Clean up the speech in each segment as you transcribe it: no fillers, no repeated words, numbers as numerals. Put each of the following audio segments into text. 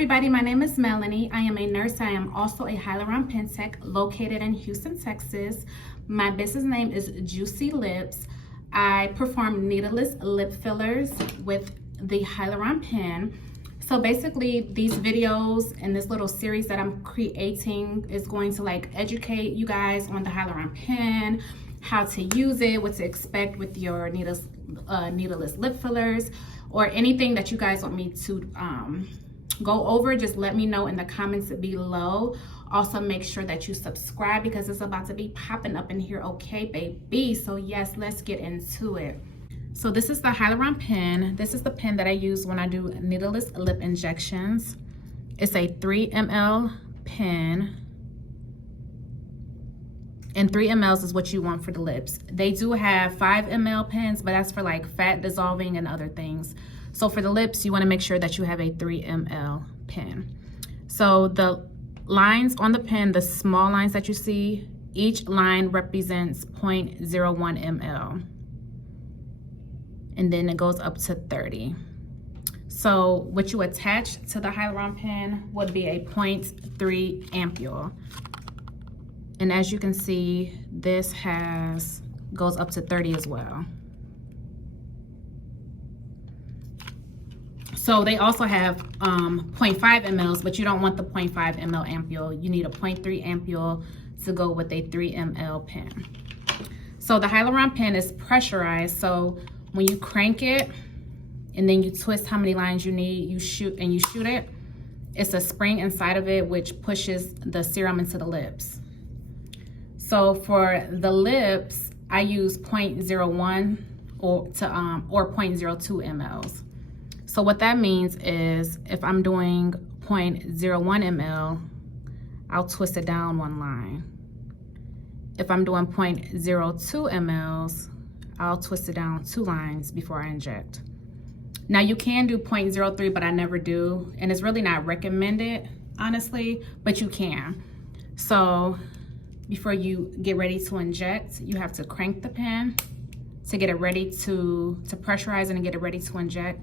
everybody, my name is Melanie. I am a nurse. I am also a Hyaluron pen tech located in Houston, Texas. My business name is Juicy Lips. I perform needleless lip fillers with the Hyaluron pen. So basically these videos and this little series that I'm creating is going to educate you guys on the Hyaluron pen, how to use it, what to expect with your needleless lip fillers, or anything that you guys want me to go over. Just let me know in the comments below. Also make sure that you subscribe because it's about to be popping up in here, okay baby? So yes, let's get into it. So this is the Hyaluron pen. This is the pen that I use when I do needleless lip injections. It's a 3 ml pen, and 3 mls is what you want for the lips. They do have 5 ml pens, but that's for like fat dissolving and other things. So for the lips, you want to make sure that you have a 3 ml pen. So the lines on the pen, the small lines that you see, each line represents 0.01 ml. And then it goes up to 30. So what you attach to the Hyaluron pen would be a 0.3 ampule. And as you can see, this goes up to 30 as well. So they also have 0.5 mls, but you don't want the 0.5 ml ampule. You need a 0.3 ampule to go with a 3 ml pen. So the Hyaluron pen is pressurized. So when you crank it and then you twist how many lines you need, you shoot it, it's a spring inside of it which pushes the serum into the lips. So for the lips, I use 0.01 or 0.02 mls. So what that means is if I'm doing 0.01 ml, I'll twist it down one line. If I'm doing 0.02 mls, I'll twist it down 2 lines before I inject. Now you can do 0.03, but I never do. And it's really not recommended, honestly, but you can. So before you get ready to inject, you have to crank the pen to get it ready to pressurize and get it ready to inject.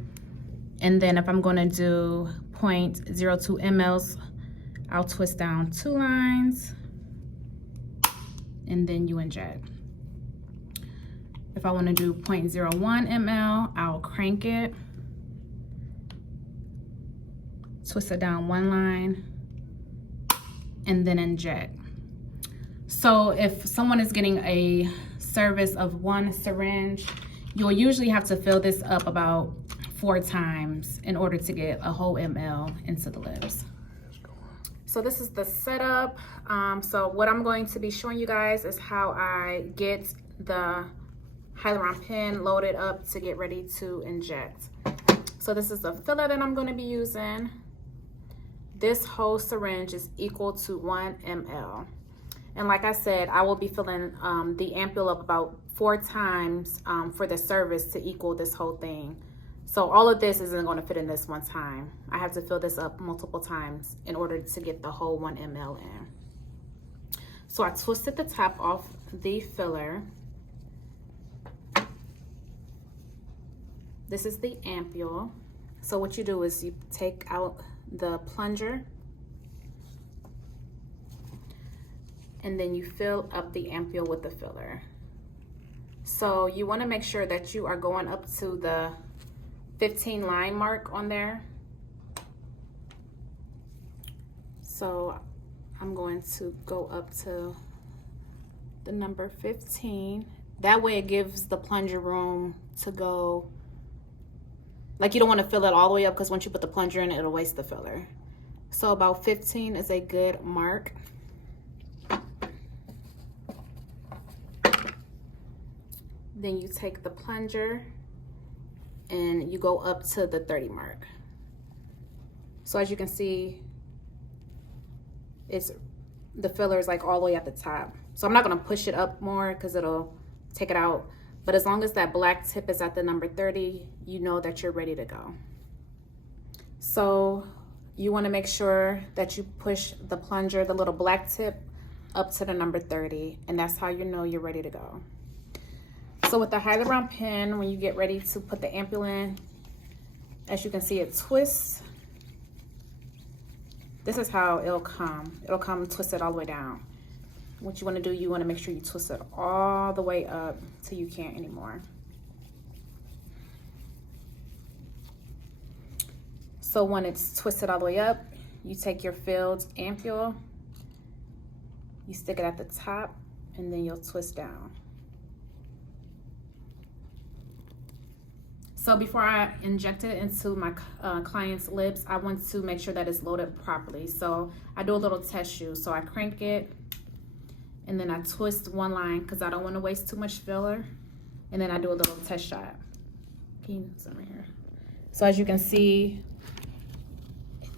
And then if I'm gonna do 0.02 mls, I'll twist down 2 lines and then you inject. If I wanna do 0.01 ml, I'll crank it, twist it down 1 line, and then inject. So if someone is getting a service of 1 syringe, you'll usually have to fill this up about 4 times in order to get a whole ml into the lips. So this is the setup. So what I'm going to be showing you guys is how I get the Hyaluron pen loaded up to get ready to inject. So this is the filler that I'm going to be using. This whole syringe is equal to 1 ml. And like I said, I will be filling the ampule up about 4 times for the service to equal this whole thing. So all of this isn't going to fit in this one time. I have to fill this up multiple times in order to get the whole 1 ml in. So I twisted the top off the filler. This is the ampule. So what you do is you take out the plunger and then you fill up the ampule with the filler. So you want to make sure that you are going up to the 15 line mark on there. So I'm going to go up to the number 15. That way it gives the plunger room to go. Like you don't want to fill it all the way up because once you put the plunger in, it'll waste the filler. So about 15 is a good mark. Then you take the plunger and you go up to the 30 mark. So as you can see, the filler is like all the way at the top. So I'm not gonna push it up more because it'll take it out. But as long as that black tip is at the number 30, you know that you're ready to go. So you wanna make sure that you push the plunger, the little black tip, up to the number 30, and that's how you know you're ready to go. So with the Hyaluron pen, when you get ready to put the ampule in, as you can see, it twists This is how it'll come. It'll come twisted all the way down. What you want to do, you want to make sure you twist it all the way up till you can't anymore. So when it's twisted all the way up, you take your filled ampule, you stick it at the top, and then you'll twist down. So before I inject it into my client's lips, I want to make sure that it's loaded properly. So I do a little test use. So I crank it, and then I twist one line because I don't want to waste too much filler. And then I do a little test shot. Can you zoom in here? So as you can see,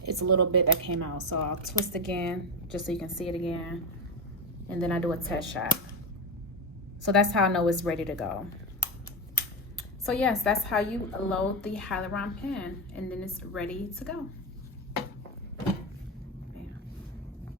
it's a little bit that came out. So I'll twist again, just so you can see it again. And then I do a test shot. So that's how I know it's ready to go. So yes, that's how you load the Hyaluron pen, and then it's ready to go.